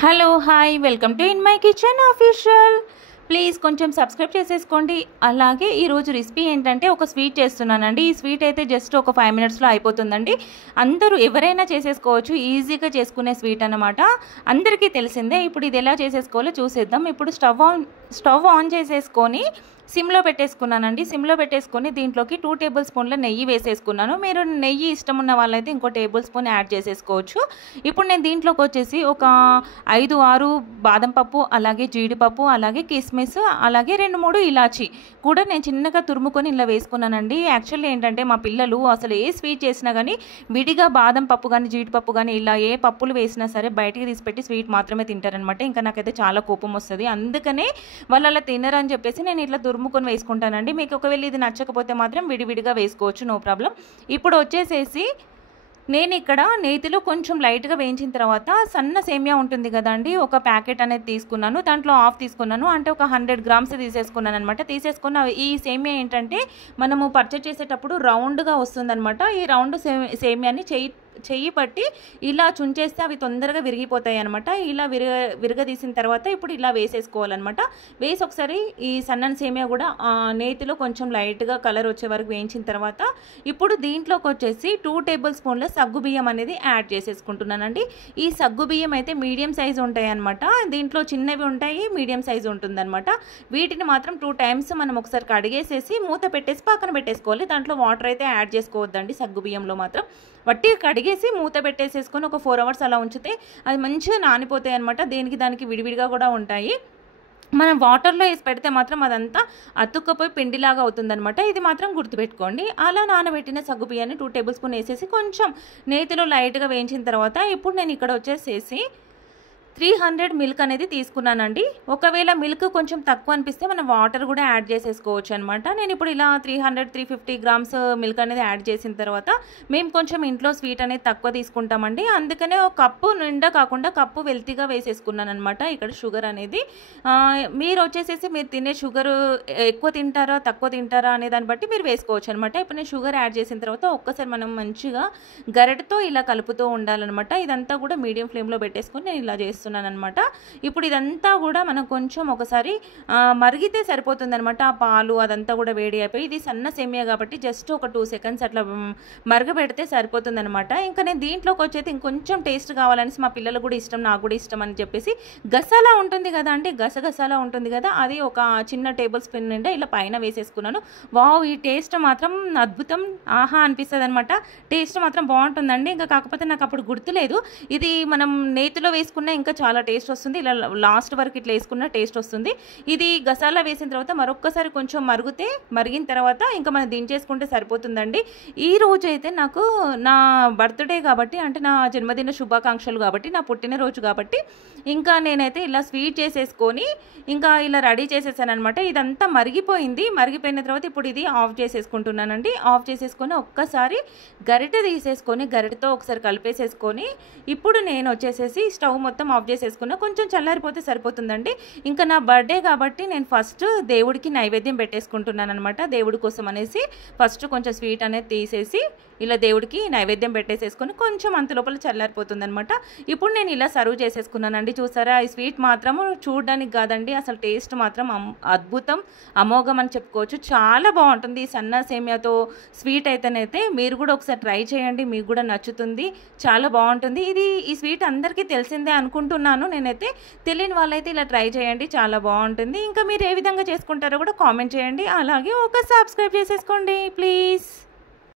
Hello hi welcome to in my kitchen official. Please కొంచెం subscribe చేసేసుకోండి. అలాగే ఈరోజు రెసిపీ ఏంటంటే ఒక స్వీట్ చేస్తున్నానండి. ఈ స్వీట్ అయితే జస్ట్ ఒక 5 మినిట్స్లో అయిపోతుందండి. అందరూ ఎవరైనా చేసేసుకోవచ్చు, ఈజీగా చేసుకునే స్వీట్ అన్నమాట. అందరికీ తెలిసిందే. ఇప్పుడు ఇది ఎలా చేసేసుకోవాలో చూసేద్దాం. ఇప్పుడు స్టవ్ ఆన్ చేసేసుకొని సిమ్లో పెట్టేసుకున్నానండి. సిమ్లో పెట్టేసుకొని దీంట్లోకి 2 టేబుల్ స్పూన్ల నెయ్యి వేసేసుకున్నాను. మీరు నెయ్యి ఇష్టం ఉన్న వాళ్ళైతే ఇంకో టేబుల్ స్పూన్ యాడ్ చేసేసుకోవచ్చు. ఇప్పుడు నేను దీంట్లోకి వచ్చేసి ఒక 5-6 బాదం పప్పు, అలాగే జీడిపప్పు, అలాగే కిస్మిస్, అలాగే 2-3 ఇలాచి కూడా నేను చిన్నగా తురుముకొని ఇలా వేసుకున్నానండి. యాక్చువల్లీ ఏంటంటే మా పిల్లలు అసలు ఏ స్వీట్ చేసినా కానీ విడిగా బాదం పప్పు కానీ జీడిపప్పు కానీ ఇలా ఏ పప్పులు వేసినా సరే బయటికి తీసిపెట్టి స్వీట్ మాత్రమే తింటారనమాట. ఇంకా నాకైతే చాలా కోపం వస్తుంది. అందుకనే వాళ్ళు అలా తినరని చెప్పేసి నేను ఇట్లా తురుముకొని వేసుకుంటానండి. మీకు ఒకవేళ ఇది నచ్చకపోతే మాత్రం విడివిడిగా వేసుకోవచ్చు, నో ప్రాబ్లం. ఇప్పుడు వచ్చేసేసి నేను ఇక్కడ నేతిలో కొంచెం లైట్గా వేయించిన తర్వాత సన్న సేమియా ఉంటుంది కదండి, ఒక ప్యాకెట్ అనేది తీసుకున్నాను. దాంట్లో హాఫ్ తీసుకున్నాను, అంటే ఒక 100 గ్రామ్స్ తీసేసుకున్నాను అనమాట. తీసేసుకున్న ఈ సేమియా ఏంటంటే మనము పర్చేజ్ చేసేటప్పుడు రౌండ్గా వస్తుందన్నమాట. ఈ రౌండ్ సేమియాని చెయ్యి పట్టి ఇలా చుంచేస్తే అవి తొందరగా విరిగిపోతాయి అనమాట. ఇలా విరగదీసిన తర్వాత ఇప్పుడు ఇలా వేసేసుకోవాలన్నమాట. వేసి ఒకసారి ఈ సన్నని సేమియా కూడా నేతిలో కొంచెం లైట్గా కలర్ వచ్చే వరకు వేయించిన తర్వాత ఇప్పుడు దీంట్లోకి వచ్చేసి 2 టేబుల్ స్పూన్ల సగ్గుబియ్యం అనేది యాడ్ చేసేసుకుంటున్నానండి. ఈ సగ్గుబియ్యం అయితే మీడియం సైజు ఉంటాయి అనమాట. దీంట్లో చిన్నవి ఉంటాయి, మీడియం సైజు ఉంటుందన్నమాట. వీటిని మాత్రం 2 టైమ్స్ మనం ఒకసారి కడిగేసేసి మూత పెట్టేసి పక్కన పెట్టేసుకోవాలి. దాంట్లో వాటర్ అయితే యాడ్ చేసుకోవద్దండి సగ్గుబియ్యంలో మాత్రం. వట్టి కడిగేసి మూత పెట్టేసేసుకొని ఒక 4 అవర్స్ అలా ఉంచితే అది మంచిగా నానిపోతాయి అనమాట. దానికి విడివిడిగా కూడా ఉంటాయి. మనం వాటర్లో వేసి పెడితే మాత్రం అదంతా అతుక్కపోయి పిండిలాగా అవుతుందనమాట. ఇది మాత్రం గుర్తుపెట్టుకోండి. అలా నానబెట్టిన సగ్గుబియ్యాన్ని 2 టేబుల్ స్పూన్ వేసేసి కొంచెం నేతిలో లైట్గా వేయించిన తర్వాత ఇప్పుడు నేను ఇక్కడ వచ్చేసేసి 300 మిల్క్ అనేది తీసుకున్నానండి. ఒకవేళ మిల్క్ కొంచెం తక్కువ అనిపిస్తే మనం వాటర్ కూడా యాడ్ చేసేసుకోవచ్చు అనమాట. నేను ఇప్పుడు ఇలా 350 గ్రామ్స్ మిల్క్ అనేది యాడ్ చేసిన తర్వాత మేము కొంచెం ఇంట్లో స్వీట్ అనేది తక్కువ తీసుకుంటామండి. అందుకనే ఒక కప్పు నిండా కాకుండా కప్పు వెల్తిగా వేసేసుకున్నాను అనమాట. ఇక్కడ షుగర్ అనేది మీరు వచ్చేసేసి మీరు తినే షుగర్ ఎక్కువ తింటారా తక్కువ తింటారా అనే దాన్ని బట్టి మీరు వేసుకోవచ్చు అనమాట. ఇప్పుడు నేను షుగర్ యాడ్ చేసిన తర్వాత ఒక్కసారి మనం మంచిగా గరిటతో ఇలా కలుపుతూ ఉండాలన్నమాట. ఇదంతా కూడా మీడియం ఫ్లేమ్లో పెట్టేసుకొని నేను ఇలా చేస్తున్నాను అనమాట. ఇప్పుడు ఇదంతా కూడా మనం కొంచెం ఒకసారి మరిగితే సరిపోతుంది అనమాట. ఆ పాలు అదంతా కూడా వేడి అయిపోయి, ఇది సన్న సేమియా కాబట్టి జస్ట్ ఒక 2 సెకండ్స్ అట్లా మరగబెడితే సరిపోతుంది అనమాట. ఇంకా నేను దీంట్లోకి వచ్చేది ఇంకొంచెం టేస్ట్ కావాలనేసి మా పిల్లలు కూడా ఇష్టం, నాకు కూడా ఇష్టం అని చెప్పేసి గసాలా ఉంటుంది కదా అంటే గసగసాలా ఉంటుంది కదా, అది ఒక చిన్న టేబుల్ స్పూన్ నిండా ఇలా పైన వేసేసుకున్నాను. వావ్, ఈ టేస్ట్ మాత్రం అద్భుతం, ఆహా అనిపిస్తుంది అనమాట. టేస్ట్ మాత్రం బాగుంటుందండి. ఇంకా కాకపోతే నాకు అప్పుడు గుర్తులేదు, ఇది మనం నేతిలో వేసుకున్న ఇంకా చాలా టేస్ట్ వస్తుంది. ఇలా లాస్ట్ వరకు ఇట్లా వేసుకున్న టేస్ట్ వస్తుంది. ఇది గసాలా వేసిన తర్వాత మరొక్కసారి కొంచెం మరిగిన తర్వాత ఇంకా మనం దించేసుకుంటే సరిపోతుందండి. ఈ రోజు అయితే నాకు నా బర్త్డే కాబట్టి, అంటే నా జన్మదిన శుభాకాంక్షలు కాబట్టి, నా పుట్టినరోజు కాబట్టి ఇంకా నేనైతే ఇలా స్వీట్ చేసేసుకొని ఇంకా ఇలా రెడీ చేసేసాను అనమాట. ఇదంతా మరిగిపోయిన తర్వాత ఇప్పుడు ఇది ఆఫ్ చేసేసుకుంటున్నానండి. ఆఫ్ చేసేసుకొని ఒక్కసారి గరిటె తీసేసుకొని గరిటెతో ఒకసారి కలిపేసేసుకొని ఇప్పుడు నేను వచ్చేసేసి స్టవ్ మొత్తం ఆఫ్ చేసేసుకున్నా. కొంచెం చల్లారిపోతే సరిపోతుందండి. ఇంకా నా బర్త్డే కాబట్టి నేను ఫస్ట్ దేవుడికి నైవేద్యం పెట్టేసుకుంటున్నాను అనమాట. దేవుడి కోసం అనేసి ఫస్ట్ కొంచెం స్వీట్ అనేది తీసేసి ఇలా దేవుడికి నైవేద్యం పెట్టేసేసుకొని కొంచెం అంత లోపల చల్లారిపోతుంది అనమాట. ఇప్పుడు నేను ఇలా సర్వ్ చేసేసుకున్నానండి. చూసారా, ఈ స్వీట్ మాత్రము చూడడానికి కాదండి, అసలు టేస్ట్ మాత్రం అద్భుతం, అమోఘం అని చెప్పుకోవచ్చు. చాలా బాగుంటుంది ఈ సన్న సేమియాతో స్వీట్ అయితేనైతే. మీరు కూడా ఒకసారి ట్రై చేయండి, మీకు కూడా నచ్చుతుంది, చాలా బాగుంటుంది. ఈ స్వీట్ అందరికీ తెలిసిందే అనుకుంటున్నాను నేనైతే. తెలియని వాళ్ళైతే ఇలా ట్రై చేయండి, చాలా బాగుంటుంది. ఇంకా మీరు ఏ విధంగా చేసుకుంటారో కూడా కామెంట్ చేయండి. అలాగే ఒక సబ్స్క్రైబ్ చేసేసుకోండి ప్లీజ్.